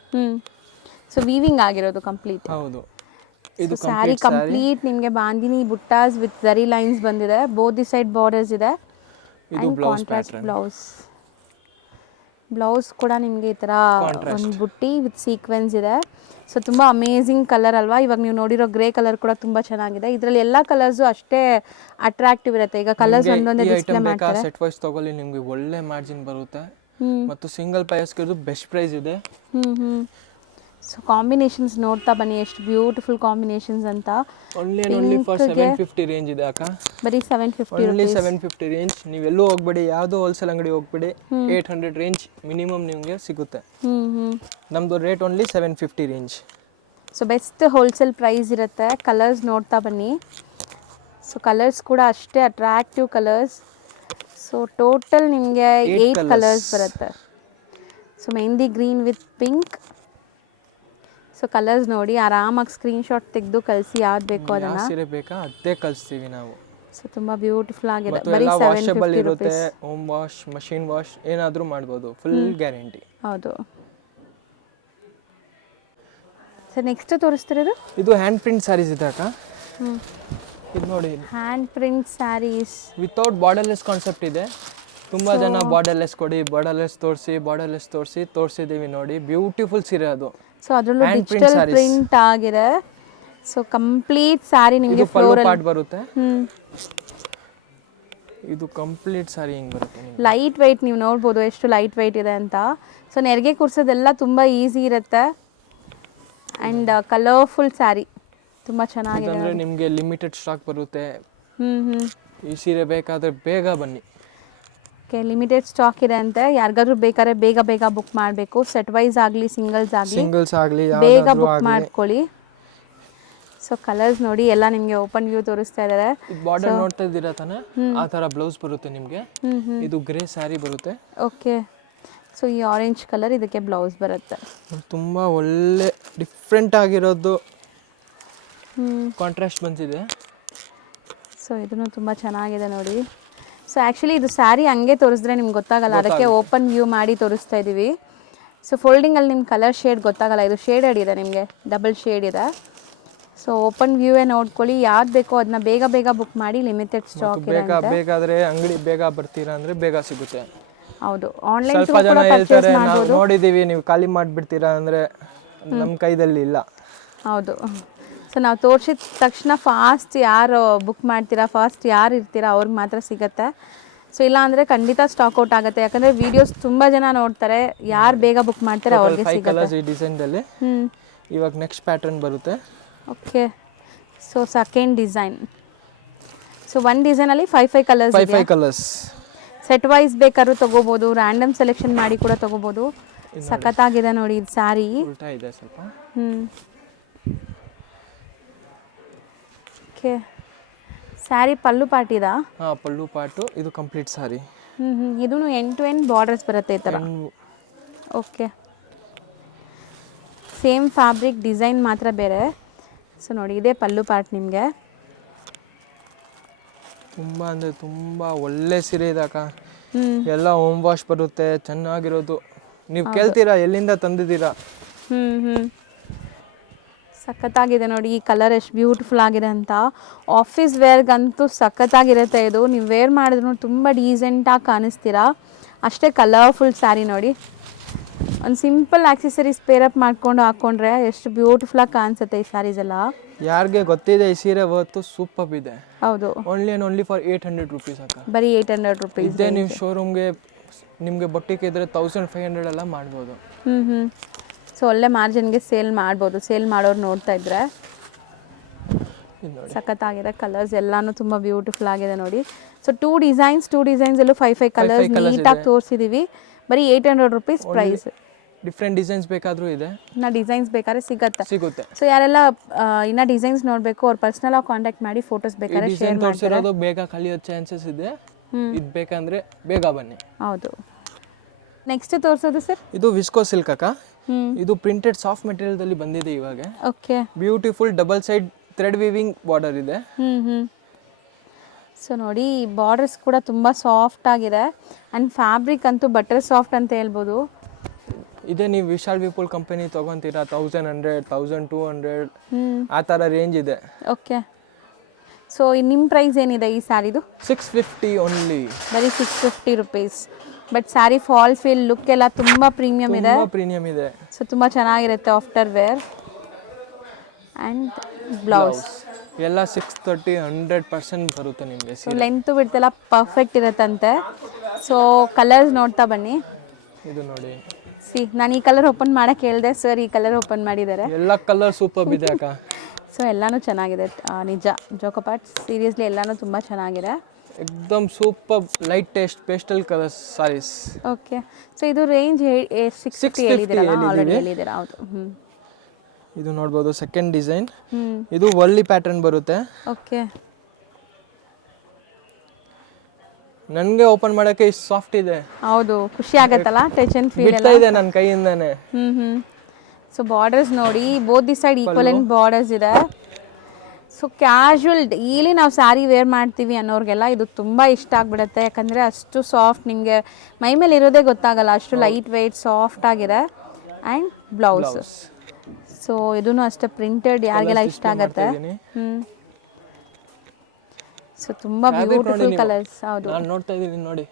ಸೊ ವೀವಿಂಗ್ ಆಗಿರೋದು ಕಂಪ್ಲೀಟ್. ಹೌದು, ಇದು ಸ್ಯಾರಿ ಕಂಪ್ಲೀಟ್ ನಿಮಗೆ ಬಾಂದಿನಿ ಬುಟ್ಟಾಸ್ ವಿತ್ ಜರಿ ಲೈನ್ಸ್ ಬಂದಿದೆ. ಬೋತ್ ದಿ ಸೈಡ್ ಬಾರ್ಡರ್ಸ್ ಇದೆ. ಇದು ಕಾಂಟ್ರಾಸ್ಟ್ ಬ್ಲೌಸ್ ಕೂಡ ನಿಮಗೆ ಈ ತರ ಒಂದು ಬುಟ್ಟಿ ವಿತ್ ಸೀಕ್ವೆನ್ಸ್ ಇದೆ. ಸೊ ತುಂಬ ಅಮೇಝಿಂಗ್ ಕಲರ್ ಅಲ್ವಾ. ಇವಾಗ ನೀವು ನೋಡಿರೋ ಗ್ರೇ ಕಲರ್ ಕೂಡ ತುಂಬ ಚೆನ್ನಾಗಿದೆ. ಇದರಲ್ಲಿ ಎಲ್ಲ ಕಲರ್ಸು ಅಷ್ಟೇ ಅಟ್ರಾಕ್ಟಿವ್ ಇರುತ್ತೆ. ಈಗ ಕಲರ್ಸ್ ಒಂದೊಂದೇ ಡಿಸ್ಪ್ಲೇ ಮಾಡ್ತಾರೆ. ಸೆಟ್ ವೈಸ್ ತಗೊಳ್ಳಿ, ನಿಮಗೆ ಒಳ್ಳೆ ಮಾರ್ಜಿನ್ ಬರುತ್ತೆ. ಮತ್ತು ಸಿಂಗಲ್ ಪೈಸ್ಗೆ ಇದು ಬೆಸ್ಟ್ ಪ್ರೈಸ್ ಇದೆ. ಸೊ ಕಾಂಬಿನೇಷನ್ಸ್ ನೋಡ್ತಾ ಬನ್ನಿ, ಎಷ್ಟು ಬ್ಯೂಟಿಫುಲ್ ಕಾಂಬಿನೇಷನ್ಸ್ ಅಂತ. ಓನ್ಲಿ ಫಾರ್ 750 ರೇಂಜ್ ಇದೆ ಅಕ್ಕ. ಬರೀ 750 ಓನ್ಲಿ 750 ರೇಂಜ್. ನೀವೆಲ್ಲೂ ಹೋಗ್ಬೇಡಿ, ಯಾವುದೋ ಹೋಲ್ಸೇಲ್ ಅಂಗಡಿ ಹೋಗ್ಬೇಡಿ, 800 ರೇಂಜ್ ಮಿನಿಮಮ್ ನಿಮಗೆ ಸಿಗುತ್ತೆ. ನಮ್ಮದು rate only 750 range. So best wholesale price ಇರುತ್ತೆ. ಕಲರ್ಸ್ ನೋಡ್ತಾ ಬನ್ನಿ. ಸೊ ಕಲರ್ಸ್ ಕೂಡ ಅಷ್ಟೇ ಅಟ್ರಾಕ್ಟಿವ್ ಕಲರ್ಸ್. ಸೊ ಟೋಟಲ್ ನಿಮಗೆ 8 ಕಲರ್ಸ್ ಬರುತ್ತೆ. So mehndi green with pink. So colours ನೋಡಿ, ಆರಾಮಾಗಿ ಸ್ಕ್ರೀನ್ಶಾಟ್ ತೆಗೆದು ಕಳಿಸಿ, ಯಾವ್ದು ಬೇಕೋ ಅದನ್ನ. ಸೀರೆ ಬೇಕಾ ಅದೇ ಕಳಿಸ್ತೀವಿ ನಾವು. ಸೊ ತುಂಬಾ ಬ್ಯೂಟಿಫುಲ್ ಆಗಿದೆ. ಬರೀ 750 ಇರುತ್ತೆ. ಹೋಮ್ ವಾಶ್, ಮಷೀನ್ ವಾಶ್ ಏನಾದರೂ ಮಾಡ್ಬೋದು, ಫುಲ್ ಗ್ಯಾರಂಟಿ. ಹೌದು. ಸೊ ನೆಕ್ಸ್ಟ್ ತೋರಿಸ್ತಿರೋದು ಇದು ಹ್ಯಾಂಡ್ ಪ್ರಿಂಟ್ ಸ್ಯಾರೀಸ್ ಇದೆ ಅಕ್ಕ. ಇದು ನೋಡಿ, hand print saris without borderless concept ಇದೆ. ತುಂಬಾ ಜನ ಬಾರ್ಡರ್ಲೆಸ್ ಕೊಡಿ, ಬಾರ್ಡರ್ಲೆಸ್ ತೋರಿಸಿದ್ದೀವಿ ನೋಡಿ. ಬ್ಯೂಟಿಫುಲ್ ಸೀರೆ ಅದು. ಸೊ ಅದರಲ್ಲೂ ಡಿಜಿಟಲ್ ಪ್ರಿಂಟ್ ಆಗಿದೆ. ಸೊ ಕಂಪ್ಲೀಟ್ ಸ್ಯಾರಿ ನಿಮಗೆ ಫ್ಲೋರಲ್ ಪಾರ್ಟ್ ಬರುತ್ತೆ. ಇದು ಕಂಪ್ಲೀಟ್ ಸ್ಯಾರಿ ಹಿಂಗ್ ಬರುತ್ತೆ. ಲೈಟ್ ವೆಯ್ಟ್ ನೀವು ನೋಡ್ಬೋದು ಎಷ್ಟು ಲೈಟ್ ವೆಯ್ಟ್ ಇದೆ ಅಂತ. ಸೊ ನೆರಿಗೆ ಕೂರ್ಸೋದೆಲ್ಲ ತುಂಬ ಈಸಿ ಇರುತ್ತೆ. ಆ್ಯಂಡ್ ಕಲರ್ಫುಲ್ ಸ್ಯಾರಿ ತುಂಬ ಚೆನ್ನಾಗಿದೆ. ಅಂದರೆ ನಿಮಗೆ ಲಿಮಿಟೆಡ್ ಸ್ಟಾಕ್ ಬರುತ್ತೆ. ಈ ಸೀರೆ ಬೇಕಾದರೆ ಬೇಗ ಬನ್ನಿ. ಓಕೆ, ಲಿಮಿಟೆಡ್ ಸ್ಟಾಕ್ ಇದೆ ಅಂತೆ. ಯಾರಿಗಾದ್ರೂ ಬೇಕಾದ್ರೆ ಬೇಗ ಬುಕ್ ಮಾಡಬೇಕು. ಸೆಟ್ ವೈಸ್ ಆಗಲಿ ಸಿಂಗಲ್ಸ್ ಆಗಲಿ ಬೇಗ ಬುಕ್ ಮಾಡ್ಕೊಳ್ಳಿ. ಸೊ ಕಲರ್ಸ್ ನೋಡಿ, ಎಲ್ಲ ನಿಮಗೆ ಓಪನ್ ವ್ಯೂ ತೋರಿಸ್ತಾ ಇದ್ದಾರೆ. ಬಾರ್ಡರ್ ನೋಡ್ತಾ ಇದ್ದೀರಾ ತಾನೆ, ಆ ಥರ ಬ್ಲೌಸ್ ಬರುತ್ತೆ ನಿಮಗೆ. ಇದು ಗ್ರೇ ಸ್ಯಾರಿ ಬರುತ್ತೆ. ಓಕೆ. ಸೊ ಈ ಆರೆಂಜ್ ಕಲರ್ ಇದಕ್ಕೆ ಬ್ಲೌಸ್ ಬರುತ್ತೆ. ತುಂಬ ಒಳ್ಳೆ ಡಿಫ್ರೆಂಟ್ ಆಗಿರೋದು ಕಾಂಟ್ರಾಸ್ಟ್ ಬಂದಿದೆ. ಸೊ ಇದನ್ನು ತುಂಬ ಚೆನ್ನಾಗಿದೆ ನೋಡಿ. ಸೊ ಆ್ಯಕ್ಚುಲಿ ಇದು ಸ್ಯಾರಿ ಹಂಗೆ ತೋರಿಸಿದ್ರೆ ನಿಮ್ಗೆ ಗೊತ್ತಾಗಲ್ಲ, ಅದಕ್ಕೆ ಓಪನ್ ವ್ಯೂ ಮಾಡಿ ತೋರಿಸ್ತಾ ಇದ್ದೀವಿ. ಸೊ ಫೋಲ್ಡಿಂಗಲ್ಲಿ ನಿಮ್ಮ ಕಲರ್ ಶೇಡ್ ಗೊತ್ತಾಗಲ್ಲ. ಇದು ಶೇಡೆಡ್ ಇದೆ, ನಿಮಗೆ ಡಬಲ್ ಶೇಡ್ ಇದೆ. ಸೊ ಓಪನ್ ವ್ಯೂವೇ ನೋಡ್ಕೊಳ್ಳಿ. ಯಾವ್ದು ಬೇಕೋ ಅದನ್ನ ಬೇಗ ಬುಕ್ ಮಾಡಿ. ಲಿಮಿಟೆಡ್ ಸ್ಟಾಕ್ ಇದೆ. ಬೇಕಾದ್ರೆ ಅಂಗಡಿ ಬೇಗ ಬರ್ತೀರಾ ಅಂದರೆ ಬೇಗ ಸಿಗುತ್ತೆ. ಹೌದು, ಆನ್ಲೈನ್ ಸ್ವಲ್ಪ ಜನ ಹೇಳ್ತಾರೆ ನಾವು ನೋಡಿದ್ದೀವಿ ನೀವು ಖಾಲಿ ಮಾಡಿಬಿಡ್ತೀರಾ ಅಂದರೆ ನಮ್ಮ ಕೈದಲ್ಲಿ ಇಲ್ಲ. ಹೌದು. ಸೊ ನಾವು ತೋರಿಸಿದ ತಕ್ಷಣ ಫಾಸ್ಟ್ ಯಾರು ಬುಕ್ ಮಾಡ್ತೀರಾ, ಫಾಸ್ಟ್ ಯಾರು ಇರ್ತೀರಾ ಅವ್ರಿಗೆ ಮಾತ್ರ ಸಿಗುತ್ತೆ. ಸೊ ಇಲ್ಲ ಅಂದರೆ ಖಂಡಿತ ಸ್ಟಾಕ್ ಔಟ್ ಆಗುತ್ತೆ. ಯಾಕಂದರೆ ವೀಡಿಯೋಸ್ ತುಂಬ ಜನ ನೋಡ್ತಾರೆ, ಯಾರು ಬೇಗ ಬುಕ್ ಮಾಡ್ತಾರೆ ಅವ್ರಿಗೆ ಸಿಗುತ್ತೆ. ಈ ಡಿಸೈನ್ದಲ್ಲಿ ಇವಾಗ ನೆಕ್ಸ್ಟ್ ಪ್ಯಾಟರ್ನ್ ಬರುತ್ತೆ. Okay. So second design. So ಒಂದು ಡಿಸೈನಲ್ಲಿ 5 ಕಲರ್ಸ್. ಸೆಟ್ ವೈಸ್ ಬೇಕಾದ್ರೂ ತೊಗೋಬೋದು, ರ್ಯಾಂಡಮ್ ಸೆಲೆಕ್ಷನ್ ಮಾಡಿ ಕೂಡ ತೊಗೋಬೋದು. ಸಖತ್ತಾಗಿದೆ ನೋಡಿ ಇದು ಸ್ಯಾರಿ. ಉಲ್ಟಾ ಇದೆ ಸ್ವಲ್ಪ. ಓಕೆ. ಸ್ಯಾರಿ ಪಲ್ಲು ಪಾರ್ಟ್ ಇದಾ? ಹಾಂ, ಪಲ್ಲು ಪಾರ್ಟು. ಇದು ಕಂಪ್ಲೀಟ್ ಸ್ಯಾರಿ. ಇದೂ ಎಂಡ್ ಟು ಎಂಡ್ ಬಾರ್ಡರ್ಸ್ ಬರುತ್ತೆ ಈ ಥರ. ಓಕೆ. ಸೇಮ್ ಫ್ಯಾಬ್ರಿಕ್, ಡಿಸೈನ್ ಮಾತ್ರ ಬೇರೆ. ಸೊ ನೋಡಿ, ಇದೇ ಪಲ್ಲು ಪಾರ್ಟ್ ನಿಮಗೆ. ತುಂಬ ಅಂದರೆ ತುಂಬ ಒಳ್ಳೆ ಸೀರೆ ಇದೆ ಅಕ್ಕ. ಎಲ್ಲ ಹೋಮ್ ವಾಶ್ ಬರುತ್ತೆ, ಚೆನ್ನಾಗಿರೋದು. ನೀವು ಕೇಳ್ತೀರಾ ಎಲ್ಲಿಂದ ತಂದಿದ್ದೀರಾ. ಸಖತ್ತಾಗಿದೆ ನೋಡಿ, ಈ ಕಲರ್ ಎಷ್ಟು ಬ್ಯೂಟಿಫುಲ್ ಆಗಿದೆ ಅಂತ. ಆಫೀಸ್ ವೇರ್ಗಂತೂ ಸಖತ್ತಾಗಿರುತ್ತೆ ಇದು. ನೀವು ವೇರ್ ಮಾಡಿದ್ರು ತುಂಬ ಡೀಸೆಂಟಾಗಿ ಕಾಣಿಸ್ತೀರಾ. ಅಷ್ಟೇ ಕಲರ್ಫುಲ್ ಸ್ಯಾರಿ ನೋಡಿ. ಒಂದು ಸಿಂಪಲ್ ಆಕ್ಸೆಸರೀಸ್ ಪೇರಪ್ ಮಾಡ್ಕೊಂಡು ಹಾಕ್ಕೊಂಡ್ರೆ ಎಷ್ಟು ಬ್ಯೂಟಿಫುಲ್ಲಾಗಿ ಕಾಣಿಸುತ್ತೆ ಈ ಸ್ಯಾರೀಸ್ ಎಲ್ಲ. ಯಾರಿಗೆ ಗೊತ್ತಿದೆ ಈ ಸೀರೆ ಹೊತ್ತು ಸೂಪರ್ ಇದೆ. ಹೌದು, ಓನ್ಲಿ ಫಾರ್ 800 ರುಪೀಸ್ ಅಕ್ಕ. ಬರೀ 800 ರುಪೀಸ್. ಇದೇ ನೀವು ಶೋರೂಮ್ಗೆ ನಿಮಗೆ ಬಟ್ಟೆಗೆ ಇದ್ರೆ 1500 ಎಲ್ಲ ಮಾಡ್ಬೋದು. ಸೊ ಒಳ್ಳೆ ಮಾರ್ಜಿನ್ಗೆ ಸೇಲ್ ಮಾಡ್ಬೋದು, ಸೇಲ್ ಮಾಡೋರು ನೋಡ್ತಾ ಇದ್ರೆ. ಇದು ನೋಡಿ ಸಖತ್ತಾಗಿದೆ. ಕಲರ್ಸ್ ಎಲ್ಲಾನು ತುಂಬ ಬ್ಯೂಟಿಫುಲ್ ಆಗಿದೆ ನೋಡಿ. ಸೊ ಟೂ ಡಿಸೈನ್ಸ್ ಅಲ್ಲೂ 5 ಕಲರ್ಸ್ ನೀಟಾಗಿ ತೋರಿಸಿದ್ದೀವಿ. ಬರೀ 800 ರುಪೀಸ್ ಪ್ರೈಸ್. ಡಿಫ್ರೆಂಟ್ ಡಿಸೈನ್ಸ್ ಬೇಕಾದರೂ ಇದೆ, ಇನ್ನು ಡಿಸೈನ್ಸ್ ಬೇಕಾದ್ರೆ ಸಿಗುತ್ತೆ. ಸೊ ಯಾರೆಲ್ಲ ಇನ್ನು ಡಿಸೈನ್ಸ್ ನೋಡಬೇಕು ಅವ್ರು ಪರ್ಸ್ನಲ್ ಆಗಿ ಕಾಂಟ್ಯಾಕ್ಟ್ ಮಾಡಿ ಫೋಟೋಸ್ ಬೇಕಾದ್ರೆ ಶೇರ್ ಮಾಡ್ತಾರೆ. ತೋರಿಸಿರೋದು ಬೇಗ ಕಲಿಯೋ ಚಾನ್ಸಸ್ ಇದೆ. ಇದು ಬೇಕಂದ್ರೆ ಬೇಗ ಬನ್ನಿ. ಹೌದು. ನೆಕ್ಸ್ಟ್ ತೋರಿಸೋದು ಸರ್, ಇದು ವಿಸ್ಕೋ ಸಿಲ್ಕ್ ಅಕ್ಕ. ಇದು ಪ್ರಿಂಟೆಡ್ ಸಾಫ್ಟ್ ಮೆಟೀರಿಯಲ್ದಲ್ಲಿ ಬಂದಿದೆ ಇವಾಗ. Okay. Beautiful double side thread weaving border ಇದೆ. ಸೊ ನೋಡಿ ಬಾರ್ಡರ್ಸ್ ಕೂಡ ತುಂಬ ಸಾಫ್ಟ್ ಆಗಿದೆ ಆ್ಯಂಡ್ ಫ್ಯಾಬ್ರಿಕ್ ಅಂತೂ ಬಟರ್ ಸಾಫ್ಟ್ ಅಂತ ಹೇಳ್ಬೋದು. ಇದೇ ನೀವು ವಿಶಾಲ್ ವಿಪುಲ್ ಕಂಪನಿ ತೊಗೊತೀರಾ 1100 1200 ಆ ಥರ ರೇಂಜ್ ಇದೆ. ಓಕೆ. ಸೊ ನಿಮ್ಮ ಪ್ರೈಸ್ ಏನಿದೆ ಈ ಸ್ಯಾರಿದು? 650 ಓನ್ಲಿ. ಬರೀ 650 rupees. But sari fall feel look ಎಲ್ಲ ತುಂಬ ಪ್ರೀಮಿಯಮ್ ಇದೆ. ಸೊ ತುಂಬ ಚೆನ್ನಾಗಿರುತ್ತೆ ಆಫ್ಟರ್ ವೇರ್. ಆ್ಯಂಡ್ ಬ್ಲೌಸ್ ಎಲ್ಲ 630 100% ಬರುತ್ತೆ ನಿಮಗೆ. ಸೊ ಲೆಂತ್ ಬಿಡ್ತೆಲ್ಲ ಪರ್ಫೆಕ್ಟ್ ಇರುತ್ತಂತೆ. ಸೊ ಕಲರ್ಸ್ ನೋಡ್ತಾ ಬನ್ನಿ. ಇದು ನೋಡಿ, ನಾನು ಈ ಕಲರ್ ಓಪನ್ ಮಾಡಕ್ಕೆ ಹೇಳಿದೆ, ಸರ್ ಈ ಕಲರ್ ಓಪನ್ ಮಾಡಿದ್ದಾರೆ. ಎಲ್ಲ ಕಲರ್ ಸೂಪರ್ ಇದೆ ಅಕ್ಕ. ಸೊ ಎಲ್ಲಾನು ಚೆನ್ನಾಗಿದೆ ನಿಜ. ಜೋಕೋಪಾಟ್ ಸೀರಿಯಸ್ಲಿ ಎಲ್ಲಾನು ತುಂಬ ಚೆನ್ನಾಗಿದೆ. ಎಕ್ದಮ್ super light taste pastel colour saris. Okay. So ಇದು ರೇಂಜ್ 650 ಹೇಳಿದ್ದೀರಾ? ಹೌದು. ಇದು ನೋಡ್ಬೋದು ಸೆಕೆಂಡ್ ಡಿಸೈನ್. ಇದು ವರ್ಲಿ ಪ್ಯಾಟರ್ನ್ ಬರುತ್ತೆ. ಓಕೆ. ನನಗೆ ಓಪನ್ ಮಾಡಕ್ಕೆ ಇಷ್ಟು ಸಾಫ್ಟ್ ಇದೆ. ಹೌದು, ಖುಷಿ ಆಗತ್ತಲ್ಲ, ಟಚ್ ಅಂಡ್ ಫೀಲ್ ಎಲ್ಲ ಇದೆ ನನ್ನ ಕೈಯಿಂದಾನೆ. ಸೊ ಬಾರ್ಡರ್ಸ್ ನೋಡಿ, both the side equivalent borders ಇದೆ. ಸೊ ಕ್ಯಾಶುವಲ್ ಡೈಲಿ ನಾವು ಸ್ಯಾರಿ ವೇರ್ ಮಾಡ್ತೀವಿ ಅನ್ನೋರಿಗೆಲ್ಲ ಇದು ತುಂಬ ಇಷ್ಟ ಆಗಿಬಿಡುತ್ತೆ. ಯಾಕಂದರೆ ಅಷ್ಟು ಸಾಫ್ಟ್, ನಿಮಗೆ ಮೈ ಮೇಲೆ ಇರೋದೇ ಗೊತ್ತಾಗಲ್ಲ, ಅಷ್ಟು ಲೈಟ್ ವೆಯ್ಟ್ ಸಾಫ್ಟ್ ಆಗಿದೆ. And blouse. ಸೊ ಇದೂ ಅಷ್ಟೇ ಪ್ರಿಂಟೆಡ್, ಯಾರಿಗೆಲ್ಲ ಇಷ್ಟ ಆಗುತ್ತೆ. ಸೊ ತುಂಬ ಬ್ಯೂಟಿಫುಲ್ ಕಲರ್ಸ್. ಹೌದು, ನಾನು ನೋಡ್ತಾ ಇದ್ದೀನಿ ನೋಡಿ,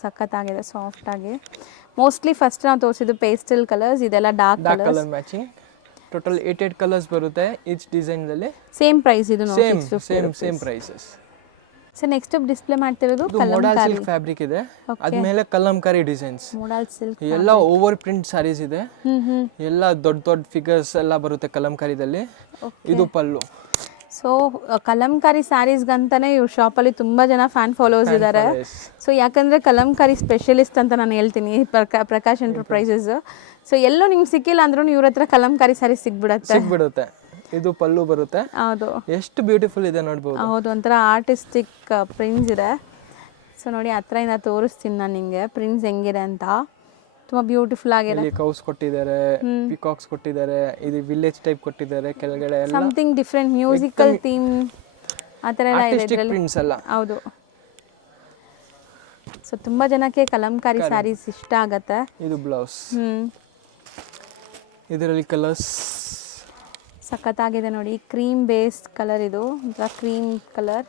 ಸಖತ್ತಾಗಿದೆ ಸಾಫ್ಟ್ ಆಗಿ. ಮೋಸ್ಟ್ಲಿ ಫಸ್ಟ್ ನಾವು ತೋರಿಸಿದ್ದು ಪೇಸ್ಟಲ್ ಕಲರ್ಸ್, ಇದೆಲ್ಲ dark colour matching. Total 8 colours ಬರುತ್ತೆ ಈಚ್ ಡಿಸೈನ್ ಅಲ್ಲಿ. ಸೇಮ್ ಪ್ರೈಸ್ ಇದು? Same prices. So next display ಮಾಡ್ತಿರೋದು ಮೋಡಲ್ ಸಿಲ್ಕ್ ಫ್ಯಾಬ್ರಿಕ್ ಇದೆ, ಅದ್ಮೇಲೆ ಕಲಂಕಾರಿ ಡಿಸೈನ್ಸ್. ಮೋಡಲ್ ಸಿಲ್ಕ್ ಎಲ್ಲ ಓವರ್ ಪ್ರಿಂಟ್ ಸಾರೀಸ್ ಇದೆ. ಎಲ್ಲ ದೊಡ್ಡ ಫಿಗರ್ಸ್ ಎಲ್ಲ ಬರುತ್ತೆ ಕಲಂಕಾರಿದಲ್ಲಿ. ಇದು ಪಲ್ಲು. ಸೊ ಕಲಂಕಾರಿ ಸ್ಯಾರೀಸ್ಗಂತಾನೆ ಇವ್ರ ಶಾಪಲ್ಲಿ ತುಂಬ ಜನ ಫ್ಯಾನ್ ಫಾಲೋವರ್ಸ್ ಇದ್ದಾರೆ. ಸೊ ಯಾಕಂದರೆ ಕಲಂಕಾರಿ ಸ್ಪೆಷಲಿಸ್ಟ್ ಅಂತ ನಾನು ಹೇಳ್ತೀನಿ ಪ್ರಕಾಶ್ ಎಂಟರ್ಪ್ರೈಸಸ್. ಸೊ ಎಲ್ಲೋ ನಿಮ್ಗೆ ಸಿಕ್ಕಿಲ್ಲ ಅಂದ್ರೂ ಇವ್ರ ಹತ್ರ ಕಲಂಕಾರಿ ಸ್ಯಾರಿ ಸಿಗ್ಬಿಡುತ್ತೆ. ಇದು ಪಲ್ಲು ಬರುತ್ತೆ. ಹೌದು, ಎಷ್ಟು ಬ್ಯೂಟಿಫುಲ್ ಇದೆ ನೋಡ್ಬೋದು. ಹೌದು, ಒಂಥರ ಆರ್ಟಿಸ್ಟಿಕ್ ಪ್ರಿಂಟ್ಸ್ ಇದೆ. ಸೊ ನೋಡಿ ಹತ್ರದಿಂದ ತೋರಿಸ್ತೀನಿ ನಾನು ನಿಮಗೆ ಪ್ರಿಂಟ್ಸ್ ಹೆಂಗಿದೆ ಅಂತ. ತುಂಬ ಬ್ಯೂಟಿಫುಲ್ ಆಗಿದೆ. ಕೌಸ್ ಕೊಟ್ಟಿದ್ದಾರೆ, ಪಿಕಾಕ್ಸ್ ಕೊಟ್ಟಿದ್ದಾರೆ, ಇದು ವಿಲೇಜ್ ಟೈಪ್ ಕೊಟ್ಟಿದ್ದಾರೆ. ಕೆಳಗಡೆ ಎಲ್ಲ ಸಮಥಿಂಗ್ ಡಿಫ್ರೆಂಟ್ ಮ್ಯೂಸಿಕಲ್ ಥೀಮ್ ಆ ಥರ ಎಲ್ಲ ಇದೆ ಇದರಲ್ಲಿ. ಪ್ರಿಂಟ್ಸ್ ಎಲ್ಲ. ಹೌದು. ಸೊ ತುಂಬ ಜನಕ್ಕೆ ಕಲಂಕಾರಿ ಸ್ಯಾರೀಸ್ ಇಷ್ಟ ಆಗತ್ತೆ. ಇದು ಬ್ಲೌಸ್. ಇದರಲ್ಲಿ ಕಲರ್ಸ್ ಸಖತ್ತಾಗಿದೆ ನೋಡಿ. ಕ್ರೀಮ್ ಬೇಸ್ಡ್ ಕಲರ್, ಇದು ಒಂಥರ ಕ್ರೀಮ್ ಕಲರ್.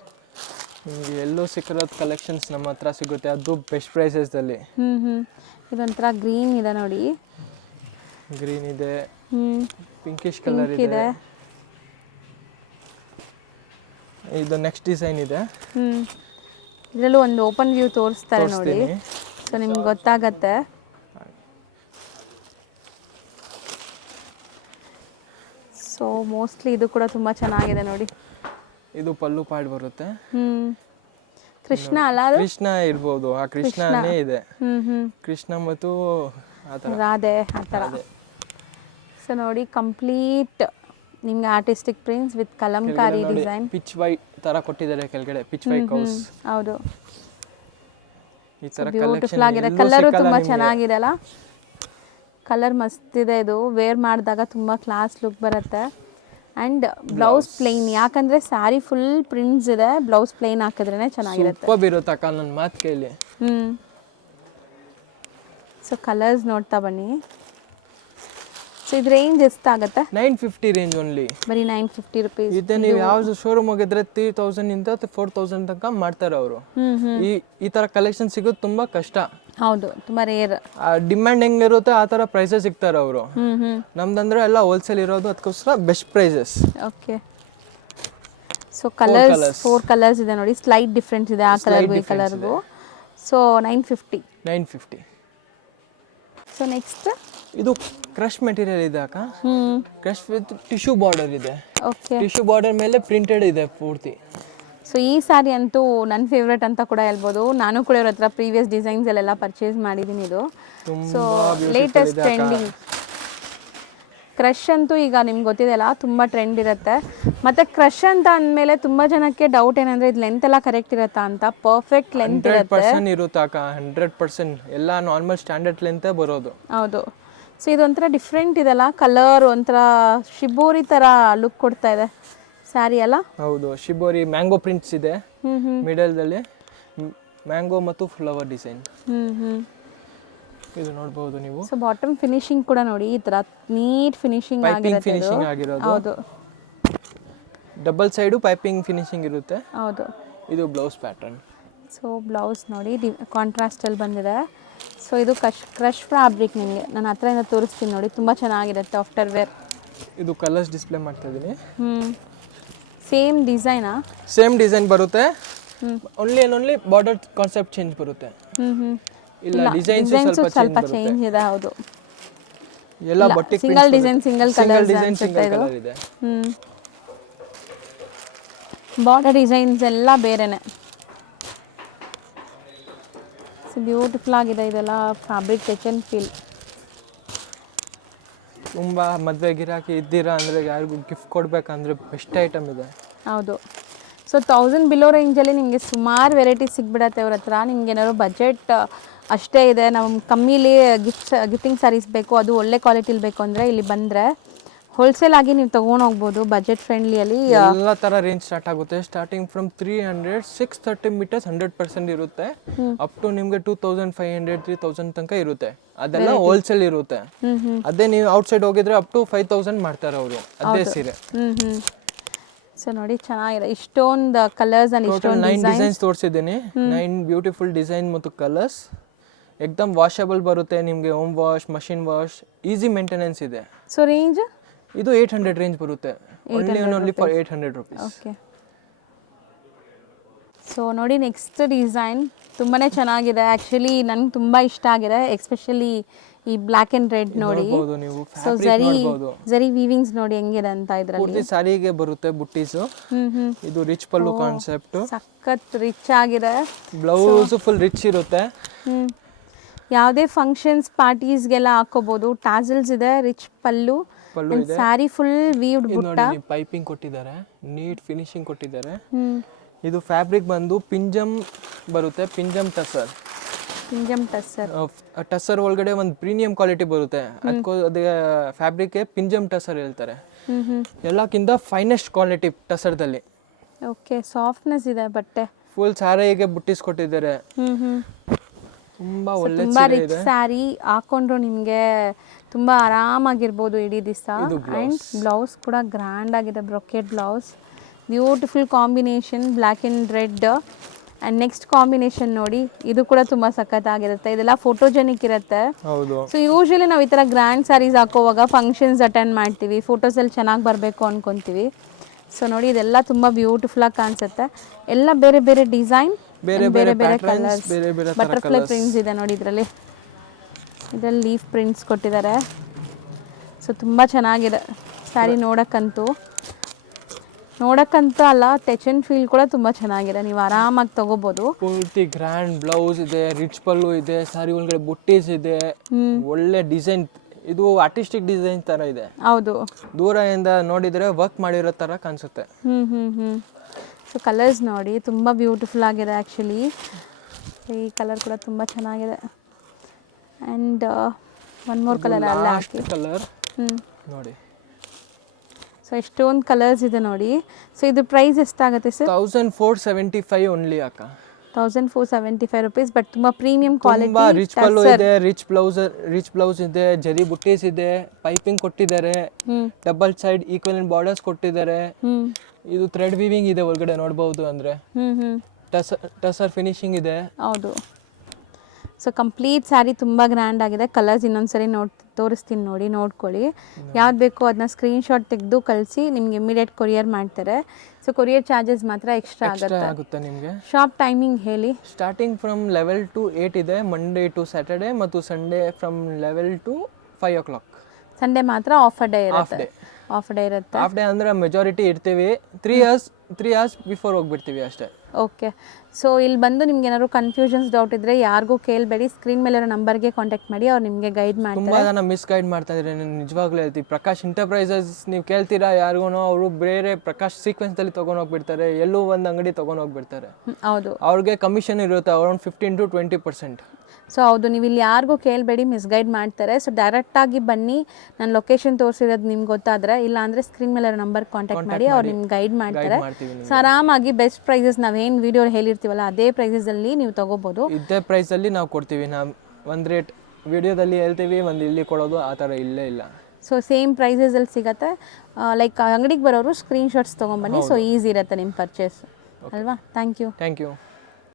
ನಿಮಗೆ ಎಲ್ಲೋ ಸಿಕ್ಕಿರೋದು ಕಲೆಕ್ಷನ್ಸ್ ನಮ್ಮ ಹತ್ರ ಸಿಗುತ್ತೆ, ಅದು ಬೆಸ್ಟ್ ಪ್ರೈಸಸ್ದಲ್ಲಿ. ಇದೊಂಥರ ಗ್ರೀನ್ ಇದೆ ನೋಡಿ. ಗ್ರೀನ್ ಇದೆ, ಪಿಂಕಿಶ್ ಕಲರ್ ಇದೆ. ಇದು ನೆಕ್ಸ್ಟ್ ಡಿಸೈನ್ ಇದೆ. ಇದರಲ್ಲೂ ಒಂದು ಓಪನ್ ವ್ಯೂ ತೋರಿಸ್ತಾರೆ ನೋಡಿ, ಸೊ ನಿಮ್ಗೆ ಗೊತ್ತಾಗತ್ತೆ. ಸೊ ಮೋಸ್ಟ್ಲಿ ಇದು ಕೂಡ ತುಂಬ ಚೆನ್ನಾಗಿದೆ ನೋಡಿ. ಇದು ಪಲ್ಲು ಪಾಡ್ ಬರುತ್ತೆ. ಕೃಷ್ಣ ಅಲ್ಲ ಅದು? ಕೃಷ್ಣ ಇರ್ಬೋದು, ಆ ಕೃಷ್ಣನೇ ಇದೆ. ಕೃಷ್ಣ ಮತ್ತು ರಾಧೆ ಆ ಥರ. ಸೊ ನೋಡಿ ಕಂಪ್ಲೀಟ್ ನಿಮ್ಗೆ artistic prints with Kalamkari design. Pichwai ತರ ಕೊಟ್ಟಿದ್ದಾರೆ ಕೆಳಗಡೆ, ಪಿಚ್ ವೈ ಕೌಸ್. ಹೌದು, ಈ ತರ ಬ್ಯೂಟಿಫುಲ್ ಆಗಿದೆ. ಕಲರು ತುಂಬ ಚೆನ್ನಾಗಿದೆ ಅಲ್ಲ, ಕಲರ್ ಮಸ್ತ್ ಇದೆ. ಇದು ವೇರ್ ಮಾಡಿದಾಗ ತುಂಬ ಕ್ಲಾಸ್ ಲುಕ್ ಬರುತ್ತೆ. ಆ್ಯಂಡ್ ಬ್ಲೌಸ್ ಪ್ಲೈನ್, ಯಾಕಂದರೆ ಸ್ಯಾರಿ ಫುಲ್ ಪ್ರಿಂಟ್ಸ್ ಇದೆ, ಬ್ಲೌಸ್ ಪ್ಲೈನ್ ಹಾಕಿದ್ರೇ ಚೆನ್ನಾಗಿರುತ್ತೆ. ಸೂಪರ್ ಇರುತ್ತೆ ಅಕ್ಕ, ನನ್ನ ಮಾತು ಕೇಳಿ. ಸೊ ಕಲರ್ಸ್ ನೋಡ್ತಾ ಬನ್ನಿ. ಸೊ ಇದು ರೇಂಜ್ ಎಷ್ಟಾಗುತ್ತೆ? 950 ರೇಂಜ್ ಓನ್ಲಿ. ಬರೀ 950 ರುಪೀಸ್. ಇದೆ. ನೀವು ಯಾವ ಶೋರೂಮ್ ಹೋಗಿದ್ರೆ 3000 ಇಂದ 4000 ತನಕ ಮಾಡ್ತಾರೆ ಅವರು. ಈ ತರ ಕಲೆಕ್ಷನ್ ಸಿಗೋದು ತುಂಬಾ ಕಷ್ಟ. ಹೌದು, ತುಂಬಾ ರೇರ್. ಡಿಮ್ಯಾಂಡ್ ಹೆಂಗಿರುತ್ತೆ ಆ ತರ ಪ್ರೈಸಸ್ ಸಿಗ್ತಾರೆ ಅವರು. ನಮ್ದಂದ್ರೆ ಎಲ್ಲ ಹೋಲ್ಸೇಲ್ ಇರೋದು, ಅದಕ್ಕೋಸ್ಕರ best prices. Okay. So colours 4 colours ಇದೆ ನೋಡಿ, ಸ್ಲೈಟ್ ಡಿಫ್ರೆನ್ಸ್ ಇದೆ ಆ ಕಲರ್ಗೂ ಈ ಕಲರ್ಗೂ. ಸೊ 950. ಸೊ ನೆಕ್ಸ್ಟ್ ಇದು ಕ್ರಶ್ ಮೆಟೀರಿಯಲ್ ಇದೆ ಅಕ್ಕ. ಕ್ರಶ್ ವಿತ್ ಟಿಶ್ಯೂ ಬಾರ್ಡರ್ ಇದೆ. ಓಕೆ. ಟಿಶ್ಯೂ ಬಾರ್ಡರ್ ಮೇಲೆ ಪ್ರಿಂಟೆಡ್ ಇದೆ ಪೂರ್ತಿ. ಸೊ ಈ ಸ್ಯಾರಿ ಅಂತೂ ನನ್ನ ಫೇವ್ರೇಟ್ ಅಂತ ಕೂಡ ಹೇಳ್ಬೋದು. ನಾನು ಕೂಡ ಇವ್ರ ಹತ್ರ ಪ್ರೀವಿಯಸ್ ಡಿಸೈನ್ಸ್ ಅಲ್ಲೆಲ್ಲ ಪರ್ಚೇಸ್ ಮಾಡಿದ್ದೀನಿ. ಇದು ಸೊ ಲೇಟೆಸ್ಟ್ ಟ್ರೆಂಡಿಂಗ್ ಕ್ರಶ್ ಅಂತೂ ಈಗ ನಿಮ್ಗೆ ಗೊತ್ತಿದೆಯಲ್ಲ ತುಂಬ ಟ್ರೆಂಡ್ ಇರುತ್ತೆ. ಮತ್ತು ಕ್ರಶ್ ಅಂತ ಅಂದಮೇಲೆ ತುಂಬ ಜನಕ್ಕೆ ಡೌಟ್ ಏನಂದರೆ ಇದು ಲೆಂತ್ ಎಲ್ಲ ಕರೆಕ್ಟ್ ಇರುತ್ತಾ ಅಂತ. ಪರ್ಫೆಕ್ಟ್ ಲೆಂತ್ ಇರುತ್ತೆ. 100% ಇರುತ್ತೆ ಅಕ್ಕ. 100% ಎಲ್ಲ ನಾರ್ಮಲ್ ಸ್ಟ್ಯಾಂಡರ್ಡ್ ಲೆಂತೇ ಬರೋದು. ಹೌದು. ಸೊ ಇದೊಂಥರ ಡಿಫ್ರೆಂಟ್ ಇದೆಲ್ಲ, ಕಲರ್ ಒಂಥರ ಶಿಬೋರಿ ಥರ ಲುಕ್ ಕೊಡ್ತಾ ಇದೆ ಸ್ಯಾರಿ ಅಲ್ಲ. ಹೌದು, ಶಿಬೋರಿ ಮ್ಯಾಂಗೋ ಪ್ರಿಂಟ್ಸ್ ಇದೆ ಮಿಡಲ್ದಲ್ಲಿ, ಮ್ಯಾಂಗೋ ಮತ್ತು ಫ್ಲವರ್ ಡಿಸೈನ್. ಇದು ನೋಡಬಹುದು ನೀವು. ಸೊ ಬಾಟಮ್ ಫಿನಿಶಿಂಗ್ ಕೂಡ ನೋಡಿ ಈ ತರ ನೀಟ್ ಫಿನಿಶಿಂಗ್ ಫಿನಿಶಿಂಗ್ ಆಗಿರೋದು. ಹೌದು, ಡಬಲ್ ಸೈಡು ಪೈಪಿಂಗ್ ಫಿನಿಶಿಂಗ್ ಇರುತ್ತೆ. ಹೌದು. ಇದು ಬ್ಲೌಸ್ ಪ್ಯಾಟರ್ನ್. ಸೊ ಬ್ಲೌಸ್ ನೋಡಿ ಕಾಂಟ್ರಾಸ್ಟ್ ಅಲ್ಲಿ ಬಂದಿದೆ. ಸೊ ಇದು ಕ್ರಶ್ ಫ್ಯಾಬ್ರಿಕ್. ನಿಮಗೆ ನಾನು ಹತ್ರದಿಂದ ತೋರಿಸ್ತೀನಿ ನೋಡಿ, ತುಂಬ ಚೆನ್ನಾಗಿರುತ್ತೆ ಆಫ್ಟರ್ ವೇರ್. ಇದು ಕಲರ್ಸ್ ಡಿಸ್ಪ್ಲೇ ಮಾಡ್ತಾ ಇದ್ದೀನಿ. ಸೇಮ್ ಡಿಸೈನಾ? ಸೇಮ್ ಡಿಸೈನ್ ಬರುತ್ತೆ, ಓನ್ಲಿ ಬಾರ್ಡರ್ ಕಾನ್ಸೆಪ್ಟ್ ಚೇಂಜ್ ಬರುತ್ತೆ. ಇಲ್ಲ ಡಿಸೈನ್ಸ್ ಸ್ವಲ್ಪ ಚೇಂಜ್ ಇದೆ. ಹೌದು, ಎಲ್ಲ ಬಟ್ಟೆ ಸಿಂಗಲ್ ಡಿಸೈನ್ ಸಿಂಗಲ್ ಕಲರ್ ಇದೆ. ಬಾರ್ಡರ್ ಡಿಸೈನ್ಸ್ ಎಲ್ಲ ಬೇರೆನೆ. ಬ್ಯೂಟಿಫುಲ್ ಆಗಿದೆ ಇದೆಲ್ಲ ಫ್ಯಾಬ್ರಿಕ್. Touch and feel. ತುಂಬ ಮದುವೆ ಗಿರಾಕಿ ಇದ್ದೀರಾ ಅಂದರೆ ಯಾರಿಗೂ ಗಿಫ್ಟ್ ಕೊಡಬೇಕಂದ್ರೆ ಬೆಸ್ಟ್ ಐಟಮ್ ಇದೆ. ಹೌದು. ಸೊ 1000 ಬಿಲೋ ರೇಂಜಲ್ಲಿ ನಿಮಗೆ ಸುಮಾರು ವೆರೈಟೀಸ್ ಸಿಗ್ಬಿಡತ್ತೆ ಅವ್ರ ಹತ್ರ. ನಿಮ್ಗೆ ಏನಾದ್ರು ಬಜೆಟ್ ಅಷ್ಟೇ ಇದೆ, ನಾವು ಕಮ್ಮಿಲಿ ಗಿಫ್ಟಿಂಗ್ ಸ್ಯಾರೀಸ್ ಬೇಕು, ಅದು ಒಳ್ಳೆ ಕ್ವಾಲಿಟಿಲಿ ಬೇಕು ಅಂದರೆ ಇಲ್ಲಿ ಬಂದರೆ ಹೋಲ್ಸೇಲ್ ಆಗಿ ನೀವು ತೊಗೊಂಡು ಹೋಗ್ಬೋದು ಬಜೆಟ್ ಫ್ರೆಂಡ್ಲಿಯಲ್ಲಿ. ಎಲ್ಲ ಥರ ರೇಂಜ್ ಸ್ಟಾರ್ಟ್ ಆಗುತ್ತೆ. ಸ್ಟಾರ್ಟಿಂಗ್ ಫ್ರಮ್ 300, 630 ಮೀಟರ್ಸ್ 100% ಇರುತ್ತೆ. ಅಪ್ ಟು ನಿಮಗೆ 2500, 3000 ತನಕ ಇರುತ್ತೆ. ಅದೆಲ್ಲ ಹೋಲ್ಸೇಲ್ ಇರುತ್ತೆ. ಅದೇ ನೀವು ಔಟ್ಸೈಡ್ ಹೋಗಿದ್ರೆ ಅಪ್ ಟು 5000 ಮಾಡ್ತಾರೆ ಅವರು ಅದೇ ಸೀರೆ. ಸೊ ನೋಡಿ ಚೆನ್ನಾಗಿದೆ. ಇಷ್ಟೊಂದು ಕಲರ್ಸ್ ಅಂಡ್ ಇಷ್ಟೊಂದು 9 ಡಿಸೈನ್ಸ್ ತೋರಿಸಿದ್ದೀನಿ. 9 ಬ್ಯೂಟಿಫುಲ್ ಡಿಸೈನ್ ಮತ್ತು ಕಲರ್ಸ್. ಎಕ್ದಮ್ ವಾಷಬಲ್ ಬರುತ್ತೆ ನಿಮಗೆ. Home wash, machine wash, easy maintenance ಇದೆ. ಸೊ ರೇಂಜ್ ಇದು 800 ರೇಂಜ್ ಬರುತ್ತೆ. Only for 800 rupees. Okay. So ನೋಡಿ ನೆಕ್ಸ್ಟ್ ಡಿಸೈನ್ ತುಂಬಾ ಚೆನ್ನಾಗಿದೆ. ಆ್ಯಕ್ಚುಲಿ ನನಗೆ ತುಂಬ ಇಷ್ಟ ಆಗಿದೆ, ಎಸ್ಪೆಷಲಿ ಈ ಬ್ಲ್ಯಾಕ್ ಆ್ಯಂಡ್ ರೆಡ್ ನೋಡಿ. ಸೊ ಜರಿ ವೀವಿಂಗ್ಸ್ ನೋಡಿ ಹೆಂಗಿದೆ ಅಂತ ಇದರಲ್ಲಿ. ಪೂರ್ತಿ ಸಾರಿಗೆ ಬರುತ್ತೆ ಬುಟ್ಟೀಸು. ಇದು ರಿಚ್ ಪಲ್ಲು ಕಾನ್ಸೆಪ್ಟ್. ಸಖತ್ ರಿಚ್ ಆಗಿದೆ. ಬ್ಲೌಸ್ ಫುಲ್ ರಿಚ್ ಇರುತ್ತೆ. ಯಾವುದೇ ಫಂಕ್ಷನ್ಸ್ ಪಾರ್ಟೀಸ್ಗೆಲ್ಲ ಹಾಕೋಬಹುದು. ಟಾಸಲ್ಸ್ ಇದೆ, ರಿಚ್ ಪಲ್ಲು, ಸ್ಯಾರಿ ಫುಲ್ ವೀವ್ಡ್ ಬುಟ್ಟ. ಪೈಪಿಂಗ್ ಕೊಟ್ಟಿದ್ದಾರೆ, ನೀಟ್ ಫಿನಿಶಿಂಗ್ ಕೊಟ್ಟಿದ್ದಾರೆ. ಇದು ಫ್ಯಾಬ್ರಿಕ್ ಬಂದು ಪಿಂಜಮ್ ಬರುತ್ತೆ. ಪಿಂಜಮ್ ಟಸರ್. ಟಸರ್ ಒಳಗಡೆ ಒಂದು ಪ್ರೀಮಿಯಂ ಕ್ವಾಲಿಟಿ ಬರುತ್ತೆ. ಅದಕ್ಕೆ ಫ್ಯಾಬ್ರಿಕ್ಗೆ ಪಿಂಜಮ್ ಟಸರ್ ಹೇಳ್ತಾರೆ. ಎಲ್ಲಕ್ಕಿಂತ ಫೈನೆಸ್ಟ್ ಕ್ವಾಲಿಟಿ ಟಸರ್ದಲ್ಲಿ. ಓಕೆ, ಸಾಫ್ಟ್ನೆಸ್ ಇದೆ ಬಟ್ಟೆ. ಫುಲ್ ಸಾರಿಗೆ ಬುಟ್ಟಿಸ್ ಕೊಟ್ಟಿದ್ದಾರೆ. ತುಂಬಾ ಒಳ್ಳೆ ರಿಚ್ ಸ್ಯಾರಿ ಹಾಕೊಂಡ್ರು ನಿಮಗೆ ತುಂಬಾ ಆರಾಮಾಗಿರ್ಬೋದು ಇಡೀ ದಿವಸ. ಅಂಡ್ ಬ್ಲೌಸ್ ಕೂಡ ಗ್ರ್ಯಾಂಡ್ ಆಗಿದೆ, brocade blouse. Beautiful combination, black and red. And next combination ನೋಡಿ, ಇದು ಕೂಡ ತುಂಬ ಸಖತ್ತಾಗಿರುತ್ತೆ. ಇದೆಲ್ಲ ಫೋಟೋಜೆನಿಕ್ ಇರುತ್ತೆ. ಸೊ ಯೂಶಲಿ ನಾವು ಈ ಥರ ಗ್ರ್ಯಾಂಡ್ ಸ್ಯಾರೀಸ್ ಹಾಕೋವಾಗ ಫಂಕ್ಷನ್ಸ್ ಅಟೆಂಡ್ ಮಾಡ್ತೀವಿ, ಫೋಟೋಸಲ್ಲಿ ಚೆನ್ನಾಗಿ ಬರಬೇಕು ಅಂದ್ಕೊತೀವಿ. ಸೊ ನೋಡಿ ಇದೆಲ್ಲ ತುಂಬ ಬ್ಯೂಟಿಫುಲ್ಲಾಗಿ ಕಾಣಿಸುತ್ತೆ. ಎಲ್ಲ ಬೇರೆ ಬೇರೆ ಡಿಸೈನ್, ಬೇರೆ ಬೇರೆ ಕಲರ್ಸ್, ಬಟರ್ಫ್ಲೈ ಪ್ರಿಂಟ್ಸ್ ಇದೆ ನೋಡಿ ಇದರಲ್ಲಿ. ಇದರಲ್ಲಿ ಲೀಫ್ ಪ್ರಿಂಟ್ಸ್ ಕೊಟ್ಟಿದ್ದಾರೆ. ಸೊ ತುಂಬ ಚೆನ್ನಾಗಿದೆ ಸ್ಯಾರಿ ನೋಡೋಕ್ಕಂತೂ ಅಲ್ಲ, ಟಚ್ ಅಂಡ್ ಫೀಲ್ ಕೂಡ ತುಂಬ ಚೆನ್ನಾಗಿದೆ. ನೀವು ಆರಾಮಾಗಿ ತಗೋಬಹುದು. ಪೂರ್ತಿ ಗ್ರ್ಯಾಂಡ್ ಬ್ಲೌಸ್ ಇದೆ, ರಿಚ್ ಪಲ್ಲು ಇದೆ, ಸ್ಯಾರಿ ಒಳಗಡೆ ಬುಟ್ಟೀಸ್ ಇದೆ, ಒಳ್ಳೆ ಡಿಸೈನ್. ಇದು ಆರ್ಟಿಸ್ಟಿಕ್ ಡಿಸೈನ್ ತರ ಇದೆ. ಹೌದು, ದೂರದಿಂದ ನೋಡಿದ್ರೆ ವರ್ಕ್ ಮಾಡಿರೋ ತರ ಕಾಣಿಸುತ್ತೆ. ಸೊ ಕಲರ್ಸ್ ನೋಡಿ ತುಂಬ ಬ್ಯೂಟಿಫುಲ್ ಆಗಿದೆ. ಆ್ಯಕ್ಚುಲಿ ಈ ಕಲರ್ ಕೂಡ ತುಂಬ ಚೆನ್ನಾಗಿದೆ. ಆ್ಯಂಡ್ ಒನ್ ಮೋರ್ ಕಲರ್ ಅಲ್ಲ ಕಲರ್ ನೋಡಿ. ಸೊ ಎಷ್ಟೊಂದು ಕಲರ್ಸ್ ಇದೆ ನೋಡಿ. ಸೊ ಇದು ಪ್ರೈಸ್ ಎಷ್ಟಾಗುತ್ತೆ ಸರ್? 1475 ಓನ್ಲಿ ಅಕ್ಕ. 1475 rupees. ಬಟ್ ತುಂಬ ಪ್ರೀಮಿಯಂ ಕ್ವಾಲಿಟಿ. ರಿಚ್ ಪಲ್ಲು ಇದೆ, ರಿಚ್ ಬ್ಲೌಸ್ ಇದೆ, ಜರಿ ಬುಟ್ಟೀಸ್ ಇದೆ, ಪೈಪಿಂಗ್ ಕೊಟ್ಟಿದ್ದಾರೆ, ಡಬಲ್ ಸೈಡ್ ಈಕ್ವಲ್ ಬಾರ್ಡರ್ಸ್ ಕೊಟ್ಟಿದ್ದಾರೆ. ಇದು ಥ್ರೆಡ್ ವೀವಿಂಗ್ ಇದೆ ಒಳಗಡೆ ನೋಡಬಹುದು. ಅಂದ್ರೆ ಟಸರ್ ಫಿನಿಶಿಂಗ್ ಇದೆ. ಹೌದು. ಸೊ ಕಂಪ್ಲೀಟ್ ಸ್ಯಾರಿ ತುಂಬ ಗ್ರ್ಯಾಂಡ್ ಆಗಿದೆ. ಕಲರ್ಸ್ ಇನ್ನೊಂದ್ಸರಿ ತೋರಿಸ್ತೀನಿ ನೋಡಿ, ನೋಡ್ಕೊಳ್ಳಿ. ಯಾವ್ದು ಬೇಕೋ ಅದನ್ನ ಸ್ಕ್ರೀನ್ಶಾಟ್ ತೆಗೆದು ಕಳಿಸಿ, ನಿಮ್ಗೆ ಇಮಿಡಿಯೇಟ್ ಕೊರಿಯರ್ ಮಾಡ್ತಾರೆ. ಸೊ ಕೊರಿಯರ್ ಚಾರ್ಜಸ್ ಮಾತ್ರ ಎಕ್ಸ್ಟ್ರಾ ಆಗುತ್ತೆ ನಿಮಗೆ. ಶಾಪ್ ಟೈಮಿಂಗ್ ಹೇಳಿ. ಸ್ಟಾರ್ಟಿಂಗ್ ಫ್ರಮ್ 11 to 8 ಇದೆ, ಮಂಡೇ ಟು ಸ್ಯಾಟರ್ಡೆ, ಮತ್ತು Sunday from 11 to 5 o'clock. Sunday ಮಾತ್ರ ಆಫರ್ ಡೇ ಹಾಫ್ ಇರುತ್ತೆ. ಡೇ ಆಫರ್ ಡೇ ಇರುತ್ತೆ. ಹಾಫ್ ಡೇ ಅಂದರೆ ಮೆಜಾರಿಟಿ ಇರ್ತೀವಿ. 3 hours ಬಿಫೋರ್ ಹೋಗ್ಬಿಡ್ತೀವಿ ಅಷ್ಟೇ. ಓಕೆ. ಸೊ ಇಲ್ಲಿ ಬಂದು ನಿಮ್ಗೆ ಏನಾದ್ರು ಕನ್ಫ್ಯೂಷನ್ಸ್ ಡೌಟ್ ಇದ್ದರೆ ಯಾರಿಗೂ ಕೇಳಬೇಡಿ, ಸ್ಕ್ರೀನ್ ಮೇಲಿರೋ ನಂಬರ್ಗೆ ಕಾಂಟ್ಯಾಕ್ಟ್ ಮಾಡಿ, ಅವ್ರು ನಿಮಗೆ ಗೈಡ್ ಮಾಡ್ತಾರೆ. ತುಂಬ ಜನ ಮಿಸ್ಗೈಡ್ ಮಾಡ್ತಾ ಇದ್ದಾರೆ. ನಾನು ನಿಜವಾಗ್ಲೂ ಹೇಳ್ತೀವಿ, ಪ್ರಕಾಶ್ ಎಂಟರ್ಪ್ರೈಸಸ್ ನೀವು ಕೇಳ್ತೀರಾ ಯಾರಿಗೂ, ಅವರು ಬೇರೆ ಪ್ರಕಾಶ್ ಸೀಕ್ವೆನ್ಸಲ್ಲಿ ತೊಗೊಂಡೋಗ್ಬಿಡ್ತಾರೆ, ಎಲ್ಲೂ ಒಂದು ಅಂಗಡಿ ತೊಗೊಂಡೋಗ್ಬಿಡ್ತಾರೆ. ಹೌದು, ಅವ್ರಿಗೆ ಕಮಿಷನ್ ಇರುತ್ತೆ ಅರೌಂಡ್ 15 to 20%. ಸೊ ಹೌದು, ನೀವು ಇಲ್ಲಿ ಯಾರಿಗೂ ಕೇಳಬೇಡಿ, ಮಿಸ್ಗೈಡ್ ಮಾಡ್ತಾರೆ. ಸೊ ಡೈರೆಕ್ಟಾಗಿ ಬನ್ನಿ, ನಾನು ಲೊಕೇಶನ್ ತೋರಿಸಿರೋದು ನಿಮ್ಗೆ ಗೊತ್ತಾದರೆ, ಇಲ್ಲ ಅಂದರೆ ಸ್ಕ್ರೀನ್ ಮೇಲೆ ನಂಬರ್ ಕಾಂಟ್ಯಾಕ್ಟ್ ಮಾಡಿ, ಅವ್ರು ನಿಮ್ಗೆ ಗೈಡ್ ಮಾಡ್ತಾರೆ. ಸೊ ಆರಾಮಾಗಿ ಬೆಸ್ಟ್ ಪ್ರೈಸಸ್ ನಾವೇನು ವೀಡಿಯೋ ಹೇಳಿರ್ತೀವಲ್ಲ ಅದೇ ಪ್ರೈಸಲ್ಲಿ ನೀವು ತೊಗೋಬೋದು. ಇದೇ ಪ್ರೈಸಲ್ಲಿ ನಾವು ಕೊಡ್ತೀವಿ. ನಾವು ಒಂದು ರೇಟ್ ವಿಡಿಯೋದಲ್ಲಿ ಹೇಳ್ತೀವಿ, ಒಂದು ಇಲ್ಲಿ ಕೊಡೋದು ಆ ಥರ ಇಲ್ಲೇ ಇಲ್ಲ. ಸೊ ಸೇಮ್ ಪ್ರೈಸಸಲ್ಲಿ ಸಿಗುತ್ತೆ. ಲೈಕ್ ಅಂಗಡಿಗೆ ಬರೋರು ಸ್ಕ್ರೀನ್ಶಾಟ್ಸ್ ತೊಗೊಂಬನ್ನಿ, ಸೊ ಈಸಿ ಇರುತ್ತೆ ನಿಮ್ಮ ಪರ್ಚೇಸ್ ಅಲ್ವಾ. Thank you.